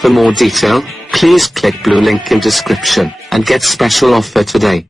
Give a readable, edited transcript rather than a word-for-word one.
For more detail, please click blue link in description, and get special offer today.